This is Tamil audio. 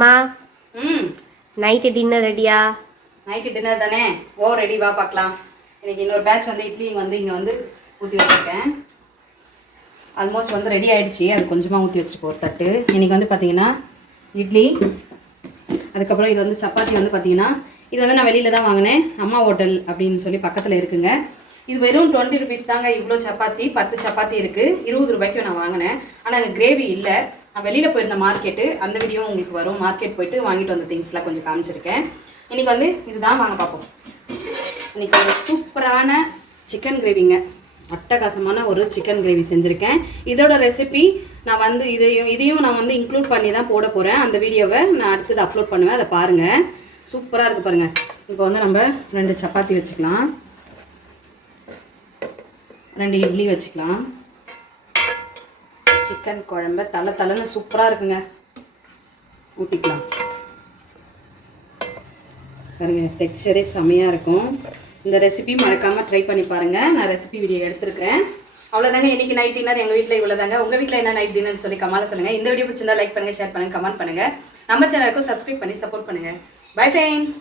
அம்மா ம். நைட்டு டின்னர் ரெடியா நைட்டு டின்னர் தானே? ஓ ரெடி வா பார்க்கலாம் இன்னைக்கு இன்னொரு பேட்ச் வந்து இட்லி வந்து இங்கே வந்து ஊற்றி வச்சுருக்கேன். ஆல்மோஸ்ட் வந்து ரெடி ஆயிடுச்சு. அது கொஞ்சமாக ஊற்றி வச்சுருக்கோம் ஒரு தட்டு. இன்னைக்கு வந்து பார்த்தீங்கன்னா இட்லி. அதுக்கப்புறம் இது வந்து சப்பாத்தி வந்து பார்த்தீங்கன்னா இது வந்து நான் வெளியில தான் வாங்கினேன். அம்மா ஹோட்டல் அப்படின்னு சொல்லி பக்கத்தில் இருக்குங்க. இது வெறும் டுவெண்ட்டி ருபீஸ் தாங்க. இவ்வளோ சப்பாத்தி பத்து சப்பாத்தி இருக்குது இருபது ரூபாய்க்கு நான் வாங்கினேன். ஆனால் அங்கே கிரேவி இல்லை. நான் வெளியில் போயிருந்த மார்க்கெட்டு அந்த வீடியோ உங்களுக்கு வரும். மார்க்கெட் போயிட்டு வாங்கிட்டு வந்த திங்ஸ்லாம் கொஞ்சம் காமிச்சிருக்கேன். இன்றைக்கி வந்து இதுதான் வாங்க பார்ப்போம். இன்னைக்கு ஒரு சூப்பரான சிக்கன் கிரேவிங்க அட்டகாசமான ஒரு சிக்கன் கிரேவி செஞ்சுருக்கேன். இதோட ரெசிபி நான் வந்து இதையும் இதையும் நான் வந்து இன்க்ளூட் பண்ணி தான் போட போகிறேன் அந்த வீடியோவை நான் அடுத்தது அப்லோட் பண்ணுவேன். அதை பாருங்கள் சூப்பராக இருக்குது பாருங்கள் இப்போ வந்து நம்ம ரெண்டு சப்பாத்தி வச்சுக்கலாம். ரெண்டு இட்லி வச்சுக்கலாம். சிக்கன் குழம்பு தலை தலைன்னு சூப்பராக இருக்குங்க. ஊற்றிக்கலாம் பாருங்க டெக்ஸ்டரே செமையாக இருக்கும். இந்த ரெசிபி மறக்காமல் ட்ரை பண்ணி பாருங்கள் நான் ரெசிபி வீடியோ எடுத்துருக்கேன். அவ்வளோதாங்க இன்னைக்கு நைட் டின்னர் எங்கள் வீட்டில் இவ்வளோதாங்க உங்கள் வீட்டில் என்ன நைட் டின்னர் சொல்லி கமால சொல்லுங்கள் இந்த வீடியோ பிடிச்சிருந்தா லைக் பண்ணுங்கள் ஷேர் பண்ணுங்கள் கமெண்ட் பண்ணுங்கள் நம்ம சேனலுக்கும் சப்ஸ்கிரைப் பண்ணி சப்போர்ட் பண்ணுங்கள் பை ஃப்ரெண்ட்ஸ்